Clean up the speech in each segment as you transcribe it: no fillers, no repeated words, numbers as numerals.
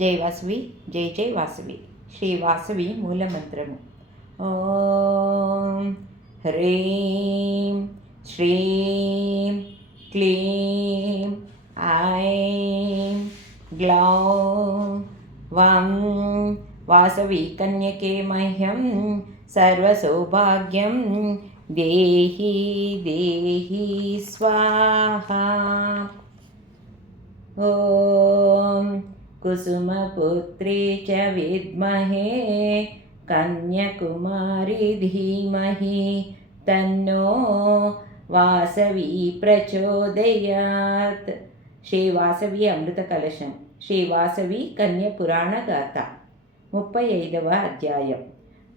జై వాసవి, జై జై వాసవి. శ్రీ వాసవి మూలమంత్రము. ఓం హ్రీం శ్రీం క్లీం ఐం గ్లౌం వం వాసవి కన్యకే మహ్యం సర్వసౌభాగ్యం దేహి దేహి స్వాహా. ఓం కుసుమపుత్రీ చ విద్మహే కన్యాకుమారి ధీమహి తన్నో వాసవి ప్రచోదయాత్. శ్రీ వాసవి అమృత కలశం. శ్రీ వాసవి కన్య పురాణ గాథ 35వ అధ్యాయం.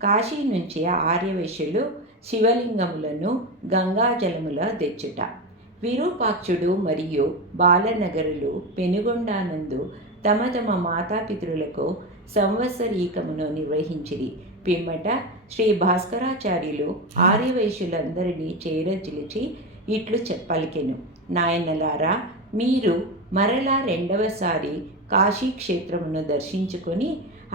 కాశీ నుంచి ఆర్యవైశ్యులు శివలింగములను గంగాజలముల తెచ్చుట. విరూపాక్షుడు మరియు బాలనగరులు పెనుగొండానందు తమ తమ మాతాపితృలకు సంవత్సరీకమును నిర్వహించిరి. పిమ్మట శ్రీ భాస్కరాచార్యులు ఆర్యవైశ్యులందరినీ చేరచిలిచి ఇట్లు పలికెను. నాయనలారా, మీరు మరలా రెండవసారి కాశీక్షేత్రమును దర్శించుకొని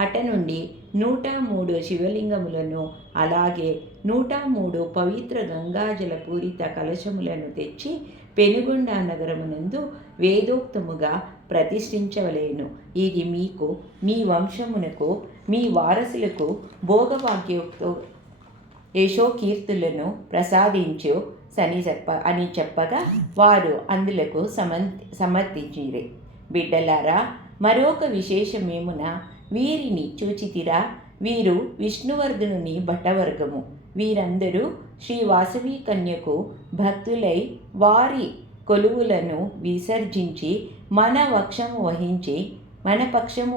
అట నుండి 103 శివలింగములను అలాగే 103 పవిత్ర గంగాజల పూరిత కలశములను తెచ్చి పెనుగొండ నగరమునందు వేదోక్తముగా ప్రతిష్ఠించవలేను. ఇది మీకు, మీ వంశమునకు, మీ వారసులకు భోగభాగ్యోక్తో యశోకీర్తులను ప్రసాదించు అని చెప్పగా వారు అందులకు సమర్థించిరి. బిడ్డలారా, మరొక విశేషమేమున వీరిని చూచితిరా? వీరు విష్ణువర్ధనుని భట్టవర్గము. వీరందరూ శ్రీ వాసవి కన్యకు భక్తులై వారి కొలువులను విసర్జించి మన పక్షము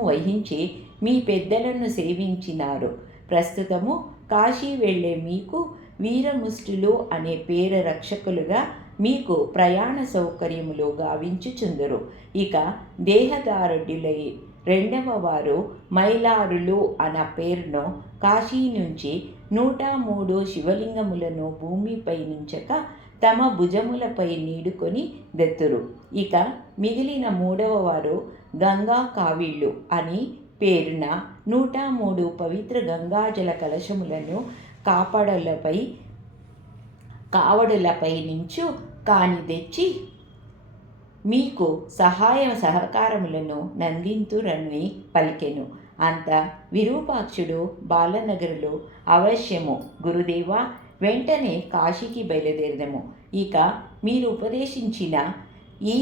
వహించి మీ పెద్దలను సేవించినారు. ప్రస్తుతము కాశీ వెళ్ళే మీకు వీరముష్టులు అనే పేర రక్షకులుగా మీకు ప్రయాణ సౌకర్యములు గావించుచుందరు. ఇక దేహదారుడ్యులై రెండవ వారు మైలారులు అన్న పేరును కాశీ నుంచి 103 శివలింగములను భూమిపై నుంచక తమ భుజములపై నీడుకొని దెత్తురు. ఇక మిగిలిన 3వ వారు గంగా కావిళ్ళు అని పేరున 103 పవిత్ర గంగాజల కలశములను కావడులపై నుంచు కాని తెచ్చి మీకు సహకారములను నందింతురని పలికెను. అంత విరూపాక్షుడు బాలనగరులు అవశ్యము గురుదేవా, వెంటనే కాశీకి బయలుదేరదము. ఇక మీరు ఉపదేశించిన ఈ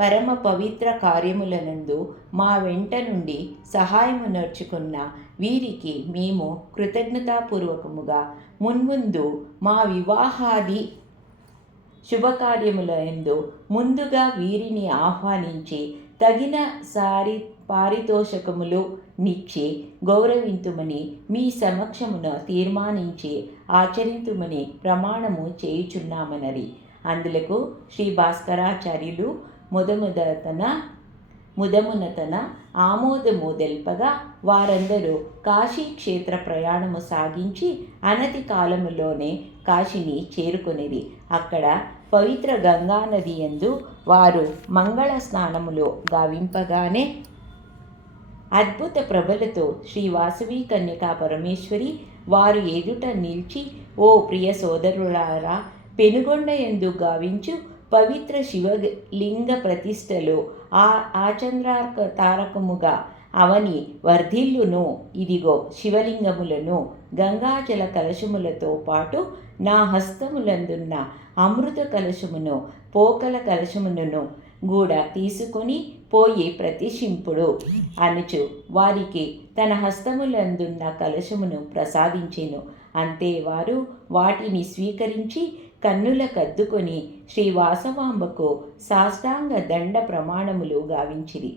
పరమ పవిత్ర కార్యములనందు మా వెంట నుండి సహాయము నర్చుకున్న వీరికి మేము కృతజ్ఞతాపూర్వకముగా మున్ముందు మా వివాహాది శుభకార్యములందు ముందుగా వీరిని ఆహ్వానించి తగిన పారితోషకములు నిచ్చి గౌరవింతుమని మీ సమక్షమున తీర్మానించి ఆచరింతుమని ప్రమాణము చేయుచున్నామనరి. అందులకు శ్రీ భాస్కరాచార్యులు ముదమునతన ఆమోదము తెల్పగా వారందరూ కాశీ క్షేత్ర ప్రయాణము సాగించి అనతి కాలములోనే కాశీని చేరుకొనిది. అక్కడ పవిత్ర గంగానది యందు వారు మంగళ స్నానములు గావింపగానే అద్భుత ప్రభలతో శ్రీ వాసవి కన్యకా పరమేశ్వరి వారు ఎదుట నిలిచి, ఓ ప్రియ సోదరులారా, పెనుగొండ యందు గావించు పవిత్ర శివలింగ ప్రతిష్టలో తారకముగా అవని వర్ధిల్లును. ఇదిగో శివలింగములను గంగాజల కలశములతో పాటు నా హస్తములందున్న అమృత కలశమును పోకల కలశమును కూడా తీసుకొని పోయి ప్రతిష్ఠింపుడు అనుచు వారికి తన హస్తములందున్న కలశమును ప్రసాదించెను. అంతే వారు వాటిని స్వీకరించి కన్నుల కద్దుకొని శ్రీ వాసవాంబకు సాష్టాంగ దండ ప్రమాణములు గావించిరి.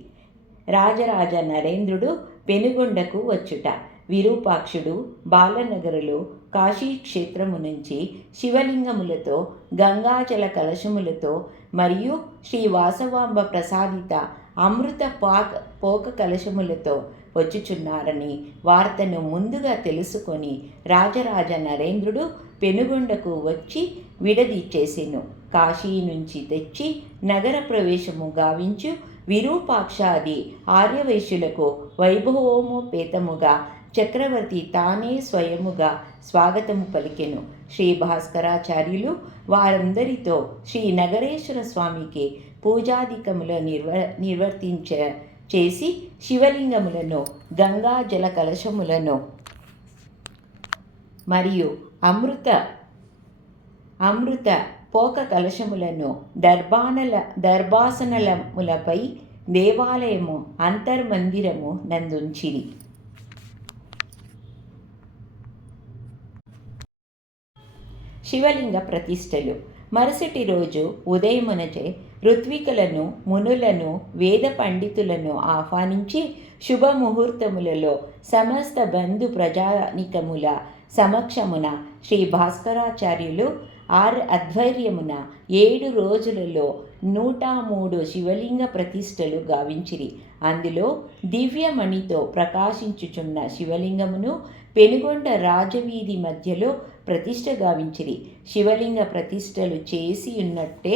రాజరాజ నరేంద్రుడు పెనుగొండకు వచ్చుట. విరూపాక్షుడు బాలనగరులు కాశీక్షేత్రము నుంచి శివలింగములతో గంగాజల కలశములతో మరియు శ్రీ వాసవాంబ ప్రసాదిత అమృత పోక కలశములతో వచ్చుచున్నారని వార్తను ముందుగా తెలుసుకొని రాజరాజ నరేంద్రుడు పెనుగొండకు వచ్చి విడదీచేసెను. కాశీ నుంచి తెచ్చి నగర ప్రవేశము గావించు విరూపాక్షాది ఆర్యవైశ్యులకు వైభవోపేతముగా చక్రవర్తి తానే స్వయముగా స్వాగతము పలికెను. శ్రీ భాస్కరాచార్యులు వారందరితో శ్రీ నగరేశ్వర స్వామికి పూజాధికములు చేసి శివలింగములను, గంగా జల కలశములను మరియు అమృత పోక కలశములను దర్భాసనములపై దేవాలయము అంతర్మందిరము నందుంచిరి. శివలింగ ప్రతిష్టలు. మరుసటి రోజు ఉదయమునచే ఋత్వికులను, మునులను, వేద పండితులను ఆహ్వానించి శుభముహూర్తములలో సమస్త బంధు ప్రజానికముల సమక్షమున శ్రీ భాస్కరాచార్యులు అధ్వర్యమున 7 రోజులలో 103 శివలింగ ప్రతిష్టలు గావించిరి. అందులో దివ్యమణితో ప్రకాశించుచున్న శివలింగమును పెనుగొండ రాజవీధి మధ్యలో ప్రతిష్ఠ గావించిరి. శివలింగ ప్రతిష్టలు చేసి ఉన్నట్టే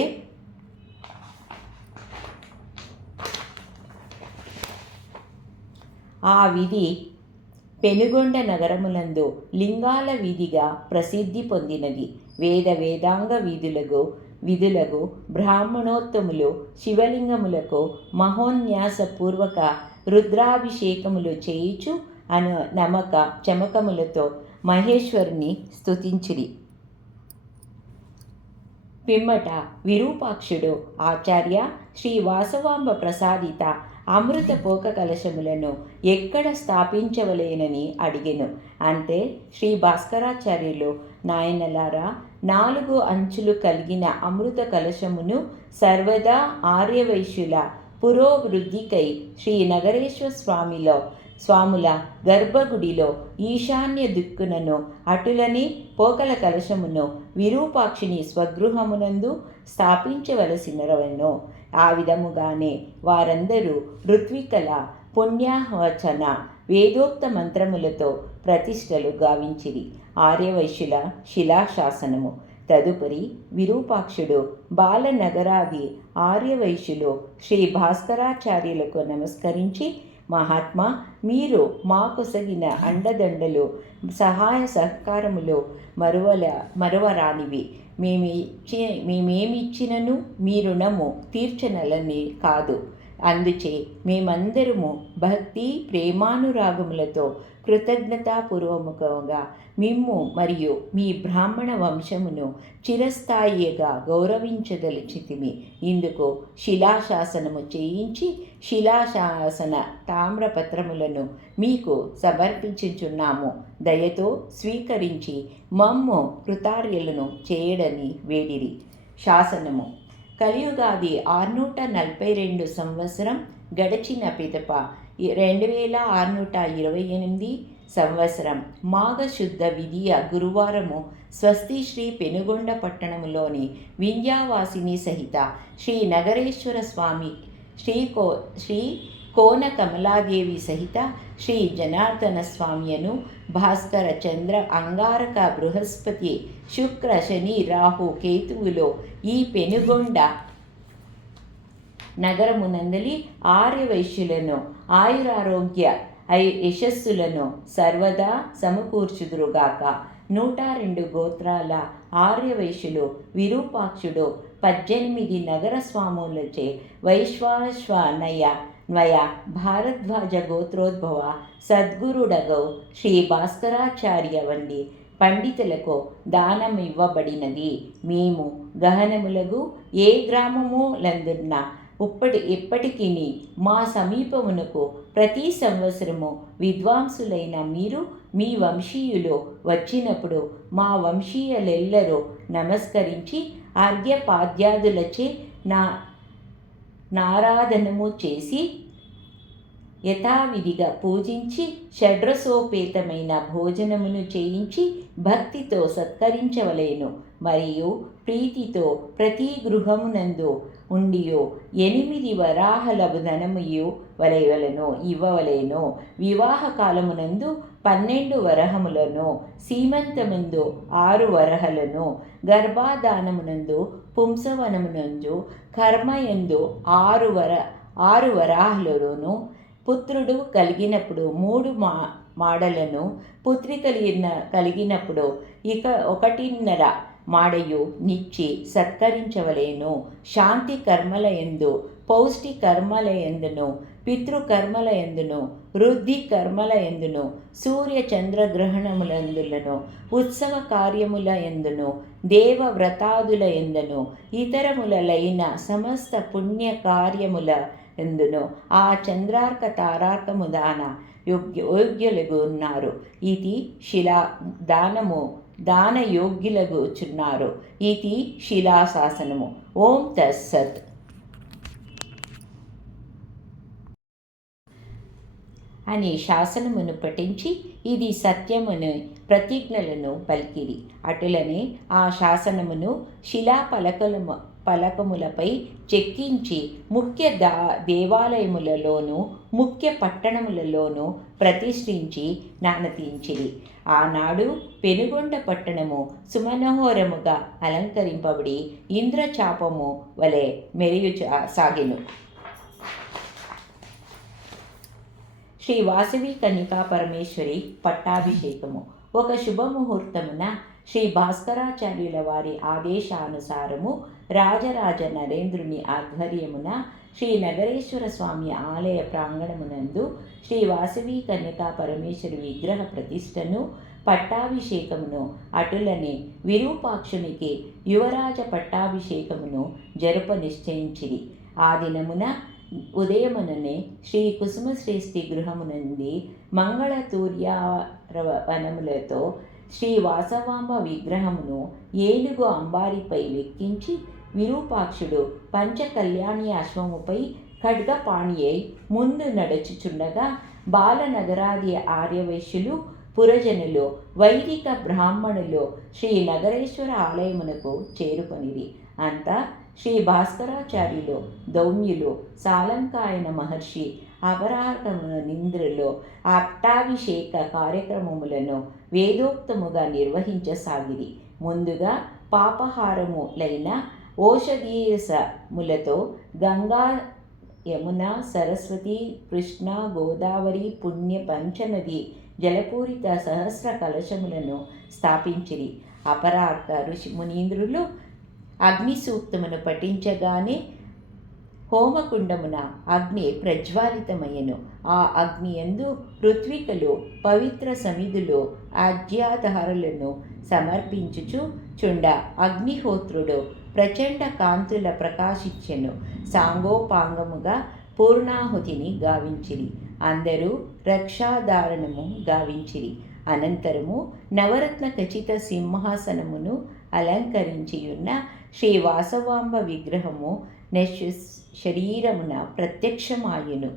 ఆ విధి పెనుగొండ నగరములందు లింగాల వీధిగా ప్రసిద్ధి పొందినది. వేదాంగ విధులకు బ్రాహ్మణోత్తములు శివలింగములకు మహోన్యాసపూర్వక రుద్రాభిషేకములు చేయుచు నమక చమకములతో మహేశ్వరుని స్తుతించిరి. పిమ్మట విరూపాక్షుడు ఆచార్య శ్రీ వాసవాంబ ప్రసాదిత అమృత పోక కలశములను ఎక్కడ స్థాపించవలేనని అడిగెను. అంతే శ్రీ భాస్కరాచార్యులు, నాయనలారా, 4 అంచులు కలిగిన అమృత కలశమును సర్వదా ఆర్యవైశ్యుల పురోవృద్ధికై శ్రీ నగరేశ్వర స్వాముల గర్భగుడిలో ఈశాన్య దిక్కునను, అటులని పోకల కలశమును విరూపాక్షిని స్వగృహమునందు స్థాపించవలసినవెను. ఆ విధముగానే వారందరూ ఋత్వికల పుణ్యాహవచన వేదోక్త మంత్రములతో ప్రతిష్టలు గావించిరి. ఆర్యవైశ్యుల శిలాశాసనము. తదుపరి విరూపాక్షుడు బాలనగరాది ఆర్యవైశ్యులు శ్రీ భాస్కరాచార్యులకు నమస్కరించి, మహాత్మా, మీరు మాకొసగిన అండదండలు, సహాయ సహకారములు మరువరానివి. మేమేమిచ్చినను మీ రుణము తీర్చనలని కాదు. అందుచే మేమందరము భక్తి ప్రేమానురాగములతో కృతజ్ఞతాపూర్వముగా మిమ్ము మరియు మీ బ్రాహ్మణ వంశమును చిరస్థాయిగా గౌరవించదలిచితిమి. ఇందుకు శిలాశాసనము చేయించి శిలాశాసన తామ్రపత్రములను మీకు సమర్పించుచున్నాము. దయతో స్వీకరించి మమ్ము కృతార్యులను చేయడని వేడిరి. శాసనము. కలియుగాది 642 సంవత్సరం గడిచిన పిదప 2628 సంవత్సరం మాఘశుద్ధ విధియ గురువారము స్వస్తి శ్రీ పెనుగొండ పట్టణములోని వింధ్యావాసిని సహిత శ్రీ నగరేశ్వర స్వామి, శ్రీ కోన కమలాదేవి సహిత శ్రీ జనార్దన స్వామియను, భాస్కర చంద్ర అంగారక బృహస్పతి శుక్ర శని రాహు కేతువులో ఈ పెనుగొండ నగరమునందలి ఆర్యవైశ్యులను ఆయురారోగ్య యశస్సులను సర్వదా సమకూర్చుదురుగాక. 102 గోత్రాల ఆర్యవైశ్యులు విరూపాక్షుడు 18 నగర స్వాములచే వైశ్వాశ్వనయ భారద్వాజ గోత్రోద్భవ సద్గురుడగౌ శ్రీ భాస్కరాచార్య వంటి పండితులకు దానమివ్వబడినది. మేము గహనములగు ఏ గ్రామము లందున్న ఎప్పటికీ మా సమీపమునకు ప్రతి సంవత్సరము విద్వాంసులైన మీరు, మీ వంశీయులు వచ్చినప్పుడు మా వంశీయులెల్లరూ నమస్కరించి అర్ఘ్యపాద్యాదులచే నారాధనము చేసి యథావిధిగా పూజించి షడ్రసోపేతమైన భోజనమును చేయించి భక్తితో సత్కరించవలేను. మరియు ప్రీతితో ప్రతి గృహమునందు ఉండియో 8 వరాహలపు ధనముయు ఇవ్వవలేను. వివాహ కాలమునందు 12 వరహములను, సీమంతముందు 6 వరహలను, గర్భాధానమునందు పుంసవనమునందు కర్మయందు 6 వరాహులలోను పుత్రుడు కలిగినప్పుడు 3 మాడలను, పుత్రి కలిగినప్పుడు ఇక 1.5 మాడయు నిచ్చి సత్కరించవలేను. శాంతి కర్మల యందు, పౌష్టి కర్మల ఎందును, పితృకర్మల ఎందును, వృద్ధి కర్మల ఎందును, సూర్య చంద్రగ్రహణములందులను, ఉత్సవ కార్యముల ఎందును, దేవ వ్రతాదుల ఎందును, ఇతరములైన సమస్త పుణ్య కార్యముల ఎందును ఆ చంద్రార్క తారార్కముదాన యోగ్యులుగు ఉన్నారు. ఇది శిలా దానము దాన యోగ్యులగుచున్నారు. ఇది శిలాశాసనము. ఓం తత్సత్. అని శాసనమును పఠించి ఇది సత్యమును ప్రతిజ్ఞలను పలికిరి. అటులనే ఆ శాసనమును శిలా పలకములపై చెక్కించి ముఖ్య దేవాలయములలోనూ ముఖ్య పట్టణములలోనూ ప్రతిష్ఠించి నానతించిరి. ఆనాడు పెనుగొండ పట్టణము సుమనోహరముగా అలంకరింపబడి ఇంద్రచాపము వలె సాగెను. శ్రీ వాసవి కన్యకా పరమేశ్వరి పట్టాభిషేకము. ఒక శుభముహూర్తమున శ్రీ భాస్కరాచార్యుల వారి ఆదేశానుసారము రాజరాజ నరేంద్రుని ఆధ్వర్యమున శ్రీ నగరేశ్వర స్వామి ఆలయ ప్రాంగణమునందు శ్రీ వాసవి కన్యకా పరమేశ్వరి విగ్రహ ప్రతిష్టను, పట్టాభిషేకమును, అటులనే విరూపాక్షునికి యువరాజ పట్టాభిషేకమును జరుప నిశ్చయించిరి. ఆ దినమున ఉదయముననే శ్రీ కుసుమశ్రేష్ఠి గృహమునంది మంగళతూర్యావనములతో శ్రీ వాసవాంబ విగ్రహమును ఏనుగు అంబారిపై వెక్కించి విరూపాక్షుడు పంచకళ్యాణి అశ్వముపై ఖడ్గపాణి అయి ముందు నడుచుచుండగా బాలనగరాది ఆర్యవైశ్యులు, పురజనులు, వైదిక బ్రాహ్మణులు శ్రీ నగరేశ్వర ఆలయమునకు చేరుకొనిరి. అంతా శ్రీ భాస్కరాచార్యులు, దౌమ్యులు, సాలంకాయన మహర్షి నింద్రులు పట్టాభిషేక కార్యక్రమములను వేదోక్తముగా నిర్వహించసాగిరి. ముందుగా పాపహారములైన ఓషధీయసములతో గంగా, యమున, సరస్వతి, కృష్ణ, గోదావరి పుణ్య పంచనది జలపూరిత సహస్ర కలశములను స్థాపించిరి. అపరార్క ఋషి మునీంద్రులు అగ్ని సూక్తమును పఠించగానే హోమకుండమున అగ్ని ప్రజ్వాలితమయ్యను. ఆ అగ్నియందు ఋత్వికలు పవిత్ర సమిధులు ఆజ్యాధారులను సమర్పించుచు చుండ అగ్నిహోత్రుడు ప్రచండ కాంతుల ప్రకాశించెను. సాంగోపాంగముగా పూర్ణాహుతిని గావించిరి. అందరూ రక్షాధారణము గావించిరి. అనంతరము నవరత్న ఖచిత సింహాసనమును అలంకరించియున్న శ్రీ వాసవాంబ విగ్రహము శరీరమున ప్రత్యక్షమాయును.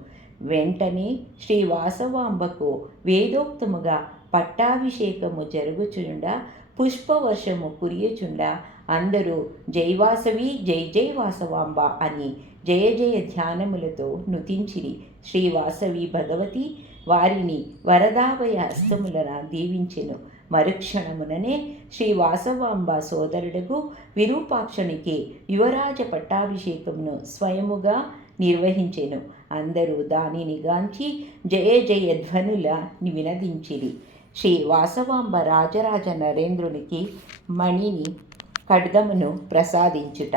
వెంటనే శ్రీ వాసవాంబకు వేదోక్తముగా పట్టాభిషేకము జరుగుచుండ పుష్పవర్షము కురియుచుండ అందరూ జై వాసవి, జై జై వాసవాంబ అని జయ జయ ధ్యానములతో నుతించిరి. శ్రీ వాసవి భగవతి వారిని వరదాభయ హస్తములన దీవించెను. మరుక్షణముననే శ్రీ వాసవాంబ సోదరుడుకు విరూపాక్షునికి యువరాజ పట్టాభిషేకమును స్వయముగా నిర్వహించెను. అందరూ దానిని గాంచి జయ జయ ధ్వనుల వినదించిరి. శ్రీ వాసవాంబ రాజరాజ నరేంద్రునికి మణిని ఖడ్గమును ప్రసాదించుట.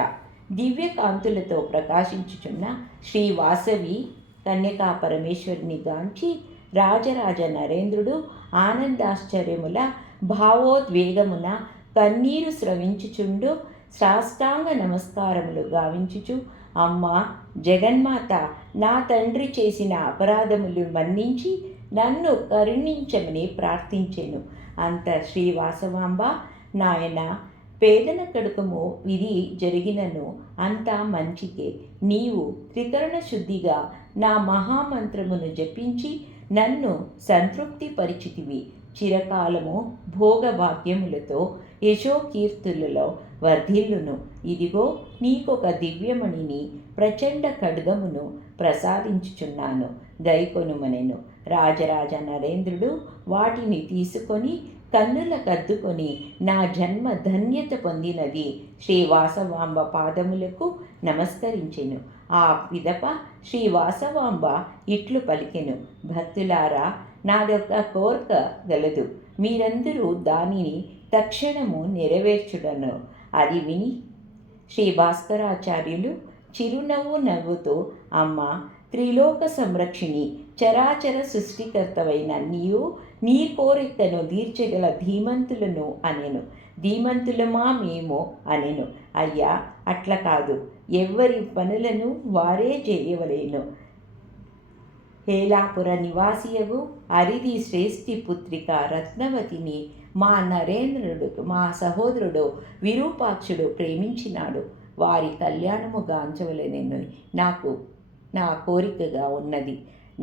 దివ్యకాంతులతో ప్రకాశించుచున్న శ్రీ వాసవి కన్యకా పరమేశ్వరిని గాంచి రాజరాజ నరేంద్రుడు ఆనందాశ్చర్యముల భావోద్వేగమున కన్నీరు స్రవించుచుండు సాష్టాంగ నమస్కారములు గావించుచు, అమ్మా జగన్మాత, నా తండ్రి చేసిన అపరాధములు మన్నించి నన్ను కరుణించమని ప్రార్థించెను. అంత శ్రీ వాసవాంబ, నాయన పేదన కడుకము విధి జరిగినను అంతా మంచికే. నీవు త్రికరణ శుద్ధిగా నా మహామంత్రమును జపించి నన్ను సంతృప్తి పరిచితివి. చిరకాలము భోగభాగ్యములతో యశోకీర్తులలో వర్ధిల్లును. ఇదిగో నీకొక దివ్యమణిని ప్రచండ ఖడ్గమును ప్రసాదించుచున్నాను, గైకొనుమనెను. రాజరాజ నరేంద్రుడు వాటిని తీసుకొని కన్నుల కద్దుకొని నా జన్మ ధన్యత పొందినది శ్రీ వాసవాంబ పాదములకు నమస్కరించెను. ఆ పిదప శ్రీ వాసవాంబ ఇట్లు పలికెను, భక్తులారా, నాదొక కోరిక గలదు, మీరందరూ దానిని తక్షణము నెరవేర్చుడను. అది విని శ్రీ భాస్కరాచార్యులు చిరునవ్వు నవ్వుతూ, అమ్మ, త్రిలోక సంరక్షిణి, చరాచర సృష్టికర్తవైన నీవు నీ కోరికను తీర్చగల ధీమంతులను అనెను. ధీమంతులమా మేము అనెను. అయ్యా, అట్ల కాదు, ఎవ్వరి పనులను వారే చేయవలేను. హేలాపుర నివాసియగు అరిది శ్రేష్ఠి పుత్రిక రత్నవతిని మా నరేంద్రుడు, మా సహోదరుడు విరూపాక్షుడు ప్రేమించినాడు. వారి కళ్యాణము గాంచవలెనని నా కోరికగా ఉన్నది.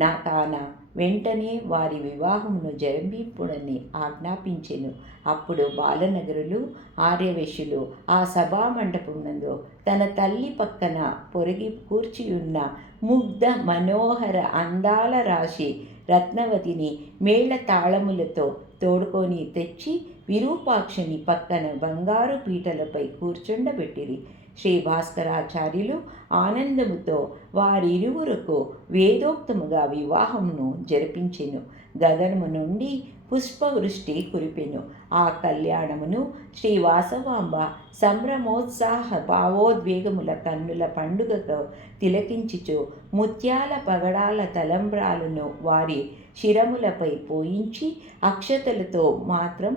నా కాన వెంటనే వారి వివాహమును జరిపింపుడని ఆజ్ఞాపించెను. అప్పుడు బాలనగరులు, ఆర్యవేశ్యులు ఆ సభామండపమునందు తన తల్లి పక్కన పొరిగి కూర్చియున్న ముగ్ధ మనోహర అందాల రాశి రత్నవతిని మేళ తాళములతో తోడుకొని తెచ్చి విరూపాక్షుని పక్కన బంగారు పీటలపై కూర్చుండబెట్టిరి. శ్రీ భాస్కరాచార్యులు ఆనందముతో వారిరువురకు వేదోక్తముగా వివాహమును జరిపించెను. గగనము నుండి పుష్పవృష్టి కురిపెను. ఆ కళ్యాణమును శ్రీ వాసవాంబ సంభ్రమోత్సాహ భావోద్వేగముల కన్నుల పండుగతో తిలకించుచు ముత్యాల పగడాల తలంబ్రాలను వారి శిరములపై పోయించి అక్షతలతో మాత్రం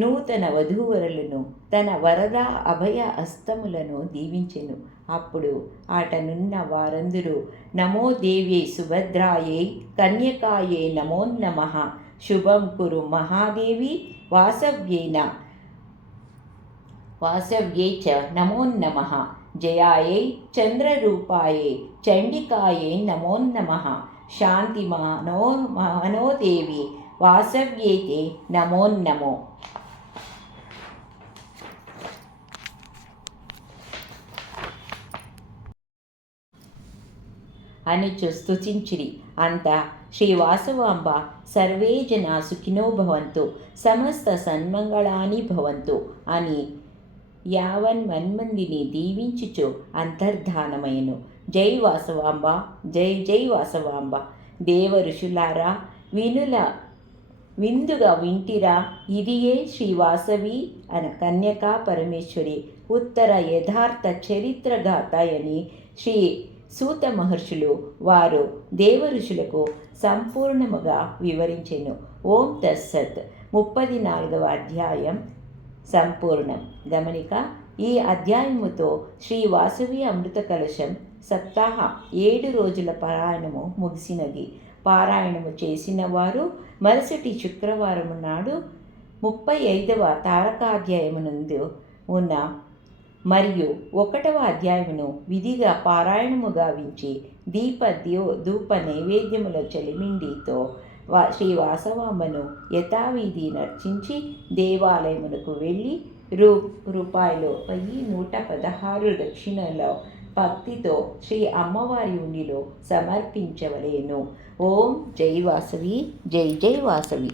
నూతన వధూవరులను తన వరద అభయ అస్తములను దీవించెను. అప్పుడు ఆటనున్న వారందరూ నమో దేవ్యై సుభద్రాయై కన్యకాయే నమోన్నమః, శుభం కురు మహాదేవి వాసవ్యై చ నమోన్నమః, జయాయై చంద్రరూపాయై చండికాయై నమోన్నమః, శాంతి మనోదేవి వాసవ్యేతే నమోన్నమో. అనుచు స్తుతించిరి. అంతా శ్రీ వాసవాంబ సర్వే జనా సుఖినో భవంతు, సమస్త సన్మంగళాని భవంతు అని యావన్మన్మందిని దీవించుచు అంతర్ధానమయ్యను. జై వాసవాంబ, జై జై వాసవాంబ. దేవ ఋషులారా, విందుగా వింటిరా, ఇదియే శ్రీ వాసవి అన కన్యకా పరమేశ్వరి ఉత్తర యథార్థ చరిత్రగాథయని శ్రీ సూత మహర్షులు వారు దేవ ఋషులకు సంపూర్ణముగా వివరించెను. ఓం తత్సత్. 34వ అధ్యాయం సంపూర్ణం. గమనిక: ఈ అధ్యాయముతో శ్రీ వాసవి అమృత కలశం సప్తాహ 7 రోజుల పారాయణము ముగిసినది. పారాయణము చేసిన వారు మరుసటి శుక్రవారము నాడు 35వ తారకాధ్యాయమునందు ఉన్న మరియు 1వ అధ్యాయమును విధిగా పారాయణము గావించి ధూప నైవేద్యముల చలిమిండితో శ్రీ వాసవాంబను యథావిధి నర్చించి దేవాలయమునకు వెళ్ళి రూపాయలు 1116 దక్షిణలో భక్తితో శ్రీ అమ్మవారి ఉండిలో సమర్పించవలేను. ఓం జై వాసవి, జై జై వాసవి.